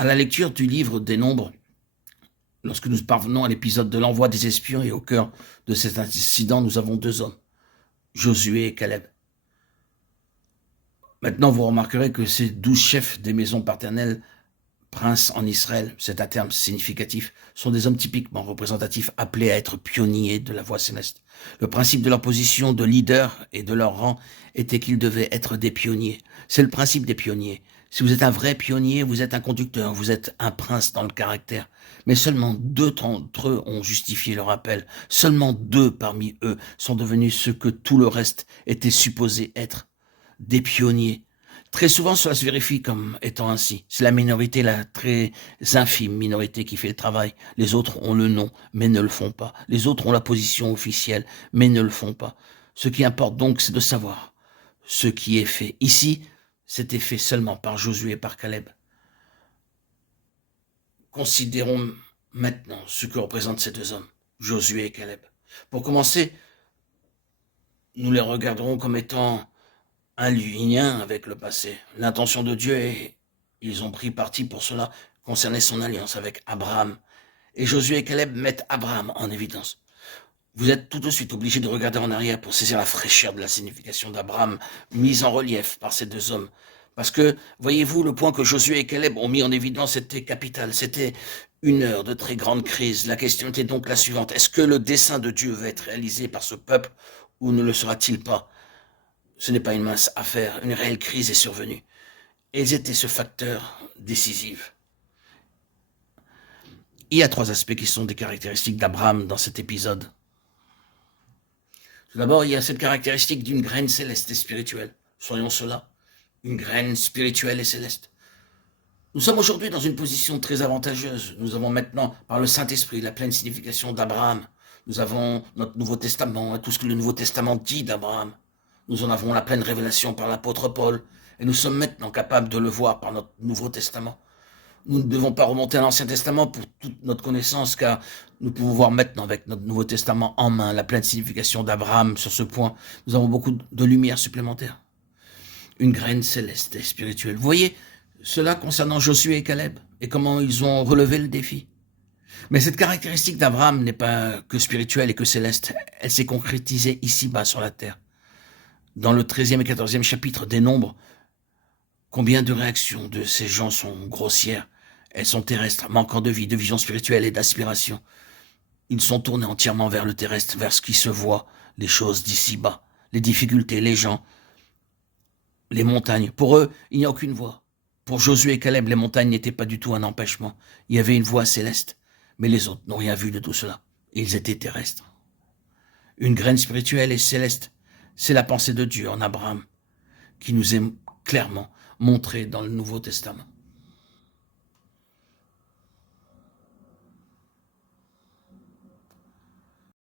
À la lecture du livre des Nombres, lorsque nous parvenons à l'épisode de l'envoi des espions et au cœur de cet incident, nous avons deux hommes, Josué et Caleb. Maintenant, vous remarquerez que ces 12 chefs des maisons paternelles, princes en Israël, c'est un terme significatif, sont des hommes typiquement représentatifs appelés à être pionniers de la voie céleste. Le principe de leur position de leader et de leur rang était qu'ils devaient être des pionniers. C'est le principe des pionniers. Si vous êtes un vrai pionnier, vous êtes un conducteur, vous êtes un prince dans le caractère. Mais seulement deux d'entre eux ont justifié leur appel. Seulement deux parmi eux sont devenus ce que tout le reste était supposé être, des pionniers. Très souvent, cela se vérifie comme étant ainsi. C'est la minorité, la très infime minorité qui fait le travail. Les autres ont le nom, mais ne le font pas. Les autres ont la position officielle, mais ne le font pas. Ce qui importe donc, c'est de savoir ce qui est fait. Ici, c'était fait seulement par Josué et par Caleb. Considérons maintenant ce que représentent ces deux hommes, Josué et Caleb. Pour commencer, nous les regarderons comme étant un lien avec le passé. L'intention de Dieu et ils ont pris parti pour cela concernait son alliance avec Abraham. Et Josué et Caleb mettent Abraham en évidence. Vous êtes tout de suite obligé de regarder en arrière pour saisir la fraîcheur de la signification d'Abraham, mise en relief par ces deux hommes. Parce que, voyez-vous, le point que Josué et Caleb ont mis en évidence était capital. C'était une heure de très grande crise. La question était donc la suivante. Est-ce que le dessein de Dieu va être réalisé par ce peuple ou ne le sera-t-il pas? Ce n'est pas une mince affaire. Une réelle crise est survenue. Et ils étaient ce facteur décisif. Il y a trois aspects qui sont des caractéristiques d'Abraham dans cet épisode. Tout d'abord, il y a cette caractéristique d'une graine céleste et spirituelle. Soyons cela, une graine spirituelle et céleste. Nous sommes aujourd'hui dans une position très avantageuse. Nous avons maintenant, par le Saint-Esprit, la pleine signification d'Abraham. Nous avons notre Nouveau Testament et tout ce que le Nouveau Testament dit d'Abraham. Nous en avons la pleine révélation par l'apôtre Paul. Et nous sommes maintenant capables de le voir par notre Nouveau Testament. Nous ne devons pas remonter à l'Ancien Testament pour toute notre connaissance, car nous pouvons voir maintenant avec notre Nouveau Testament en main la pleine signification d'Abraham sur ce point. Nous avons beaucoup de lumière supplémentaire. Une graine céleste et spirituelle. Vous voyez cela concernant Josué et Caleb et comment ils ont relevé le défi. Mais cette caractéristique d'Abraham n'est pas que spirituelle et que céleste. Elle s'est concrétisée ici-bas sur la terre. Dans le 13e et 14e chapitre des Nombres, combien de réactions de ces gens sont grossières? Elles sont terrestres, manquant de vie, de vision spirituelle et d'aspiration. Ils sont tournés entièrement vers le terrestre, vers ce qui se voit, les choses d'ici-bas, les difficultés, les gens, les montagnes. Pour eux, il n'y a aucune voie. Pour Josué et Caleb, les montagnes n'étaient pas du tout un empêchement. Il y avait une voie céleste. Mais les autres n'ont rien vu de tout cela. Ils étaient terrestres. Une graine spirituelle et céleste, c'est la pensée de Dieu en Abraham, qui nous est clairement montrée dans le Nouveau Testament.